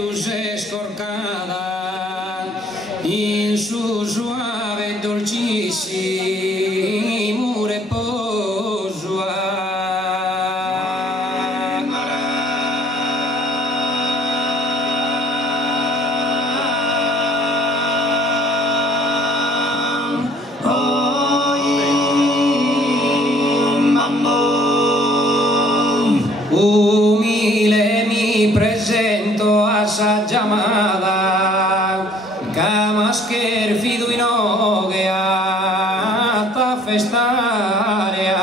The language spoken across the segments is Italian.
luce scorcata in su suave e dolcissimo riposo. Umile mi presento a saggia amata, che mascher fido in oghe a ta festare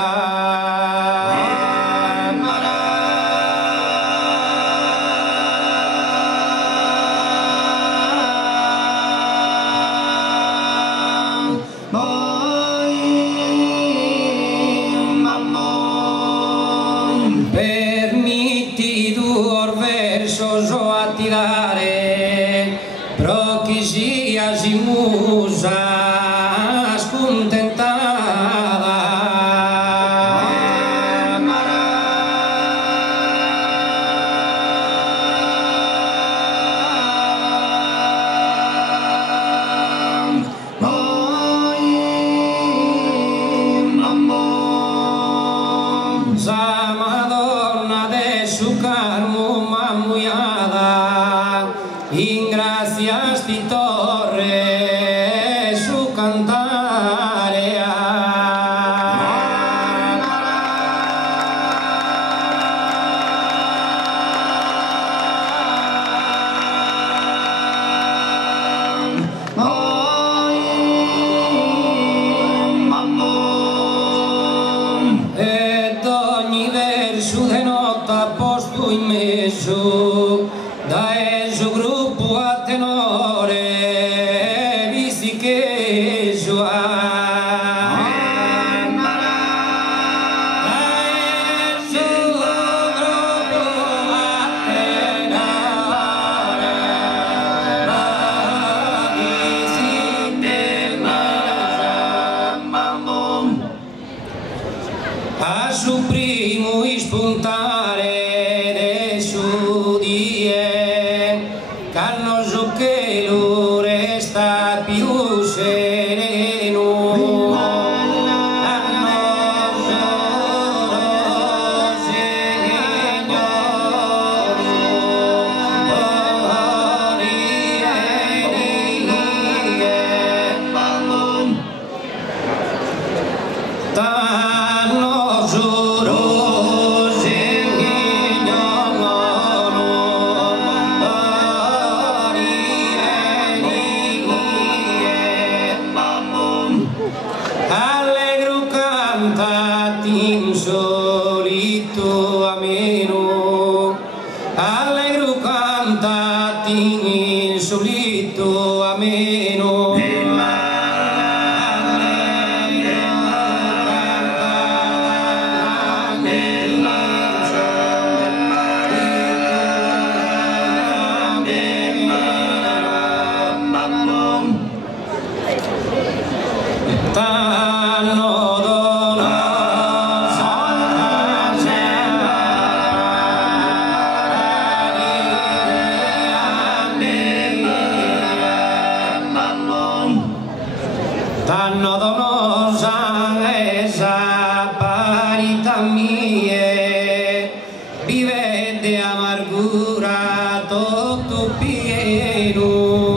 permitti tu or verso so a tirare pro chi sia si musa scontentata sa Madonna de su carmo mammuiada ingraziasti torre su cantare ed ogni verso de nota posto in mezzo da esso gruppo a tenore visti che a su primo spuntare de su die cannoso che lo resta più sereno allegro cantati insolito ameno, allegro cantati insolito ameno. T'hanno donosa esa parità mie, vive de amargura tutto pieno.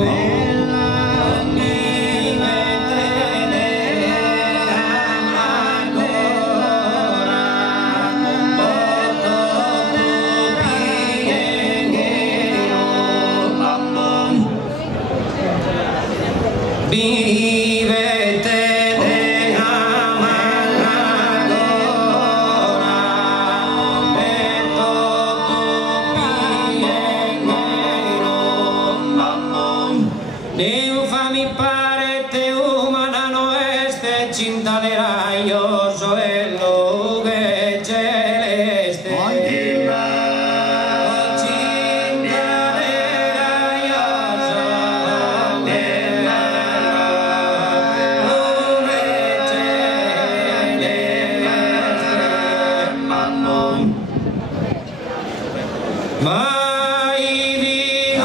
Vivete de amargura e tutto pieno. Dio fammi pare te umana no este cinta de rayo soello che celeste. Mai vi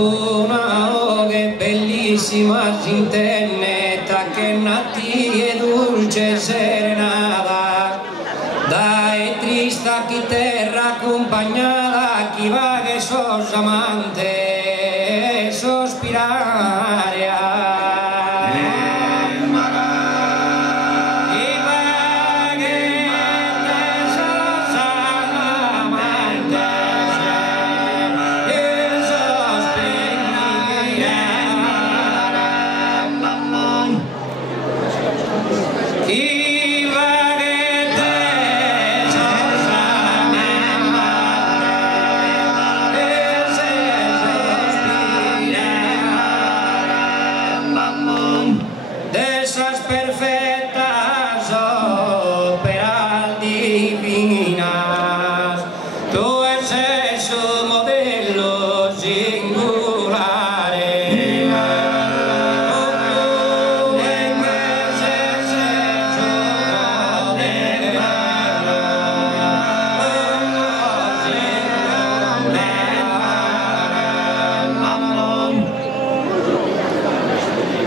fortuna, oh che bellissima gintennetta, che nati e dolce serenata, dai trista chi terra accompagnata, chi va che sos amante sospirare.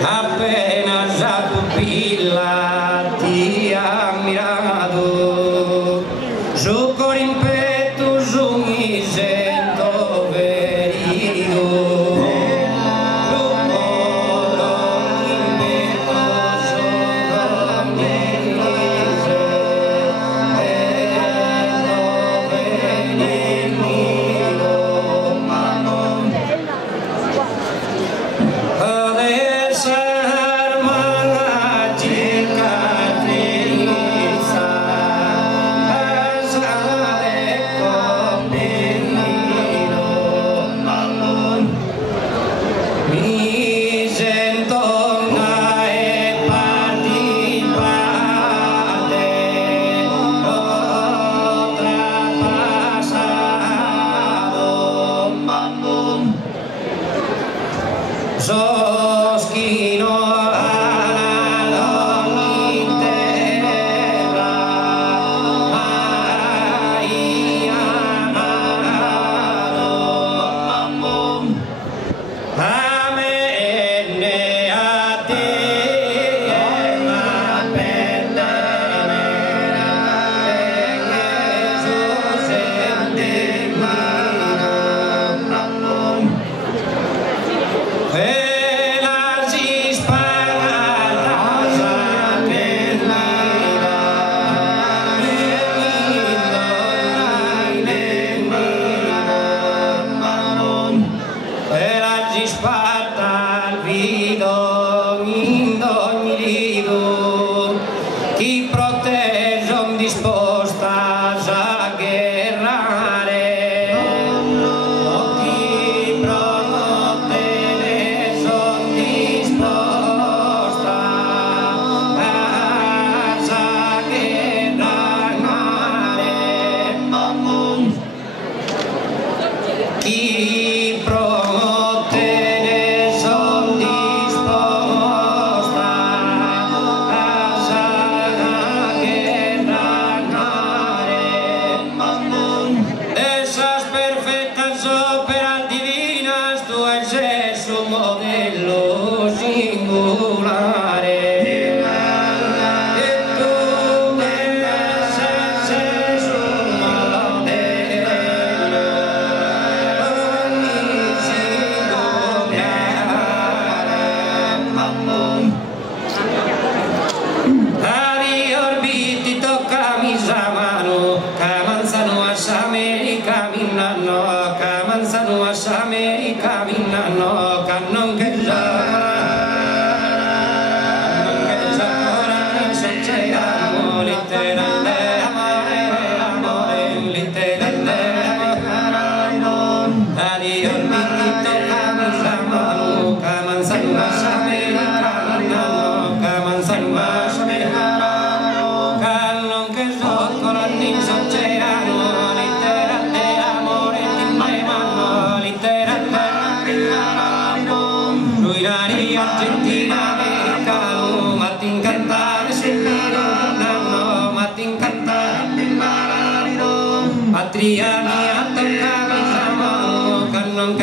Appena già pupilla ti ha mirato, su cor in petto su mi sento ferito, su cor in petto su cor mi sento ferito, ma non adesso sos chi no ha ogni terra mai amato, a me né a te ma perdere Gesù sente chi protegge disposta a guerrare, chi protegge son disposta a guerrare, chi protegge son disposta esas perfectas óperas divinas, tú eres su modelo singular. Tú eres su modelo singular. Adiós, viti, toca mis mano, camanzano a America minano, camanzano a America minano, canon che Argentina, americano, ma ti incantare se no, ma ti incantare Adriani a toccare la mano, che non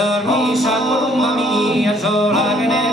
Dormi, sa colomba mia, sola che ne